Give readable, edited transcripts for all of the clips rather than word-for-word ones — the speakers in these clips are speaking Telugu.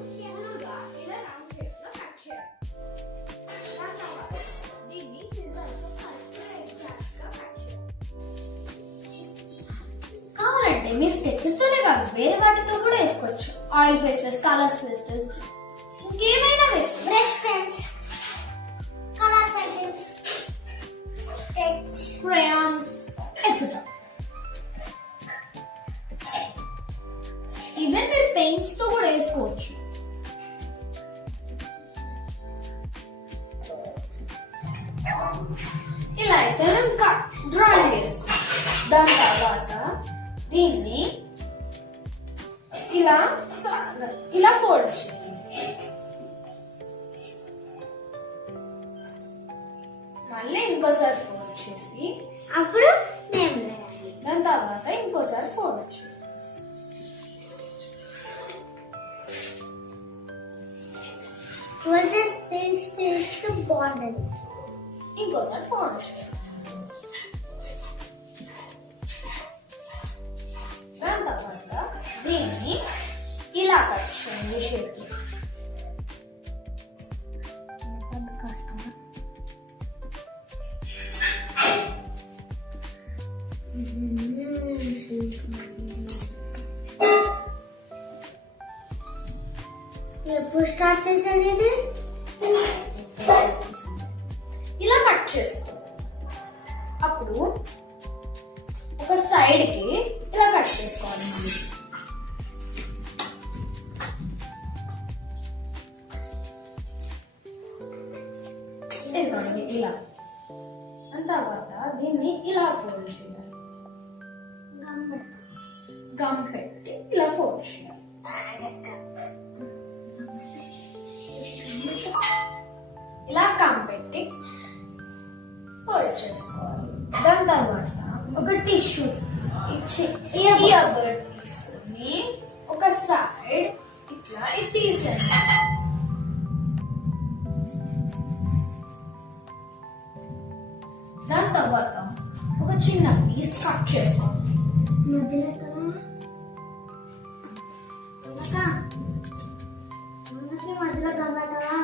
ముందుగా ఇలా రౌండ్ షేప్ లో కట్ చేయాలి. దాని తర్వాత దీన్ని సిజర్ తో కరెక్ట్ ఎగ్జాక్ట్ గా కట్ చేయాలి. కావాలంటే మీరు స్కెచెస్ తోనే కాదు వేరే వాటితో కూడా వేసుకోవచ్చు. ఆయిల్ పేస్టర్స్, కలర్స్ పేస్టర్స్, ఇంకేమైనా వేసుకోవచ్చు. Brush pens, colour pencils, sketch crayons etcetera. Even మీరు పెయింట్స్ తో కూడా వేసుకోవచ్చు. ఇలా అయితే మేము డ్రాయింగ్ వేసుకోవచ్చు. దాని తర్వాత దీన్ని ఇలా ఇలా ఫోల్డ్ చేయాలి. మళ్ళీ ఇంకోసారి ఫోల్డ్ చేసి అప్పుడు నేమ్ రాయాలి. దాని తర్వాత ఇంకోసారి ఫోల్డ్ చేయాలి. తీస్తూ బాగుండదు. ఇంకోసారి ఫోల్డ్ చేయాలి. దాని తర్వాత దీన్ని ఇలా కట్ చేయండి షేప్. ఎప్పుడు స్టార్ట్ చేశాను ఇది? ఇలా కట్ చేసుకో. అప్పుడు ఒక సైడ్ కి ఇలా కట్ చేసుకోవాలి. ఇదిగోండి ఇలా. దాని తర్వాత దీన్ని ఇలా ఫోల్డ్ చేయాలి. గమ్ పెట్టి ఇలా ఫోల్డ్ చేయాలి. ఇలా గమ్ పెట్టి ఫోల్డ్ చేసుకోవాలి. దాని తర్వాత ఒక టిష్యూ ఇచ్చి ఇయర్ బడ్ తీసుకొని ఒక సైడ్ ఇట్లా ఇది తీసేయండి. దాని తర్వాత ఒక చిన్న పీస్ కట్ చేసుకోండి. మధ్యలో కనబడవా?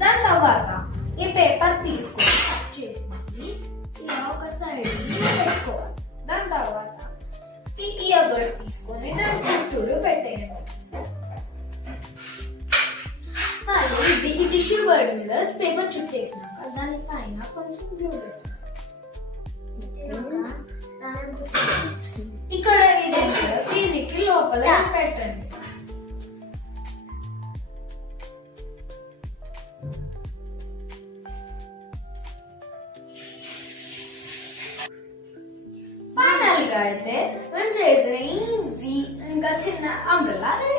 దాని తర్వాత ఈ పేపర్ తీసుకొని కట్ చేసి ఇలా ఒక సైడ్ పెట్టుకోవాలి. దాని తర్వాత ఈ ఇయర్ బడ్ తీసుకొని దాని చుట్టూరు పెట్టేయండి. ఈ టిష్యూ బర్డ్ మీద పేపర్ చుట్టేసినాక దాని పైన కొంచెం గ్లూ పెట్టండి. ఇక్కడ ఇది దీనికి లోపల పెట్టండి. ఫైనల్ గా అయితే మనం చేసిన ఈజీ ఇంకా చిన్న అంబ్రెల్లా రెడీ.